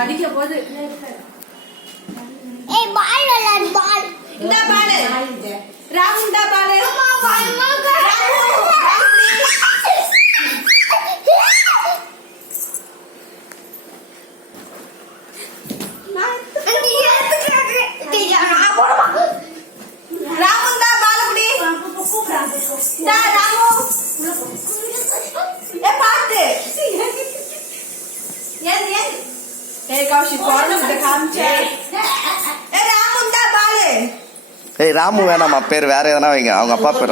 அடிக்க போது. ஏய் பால் விளையாடு பால். இந்த பால். ராமு இந்த பால். ராமு வேணாமா பேர் வேற எதனா வைங்க அவங்க அப்பா பேர்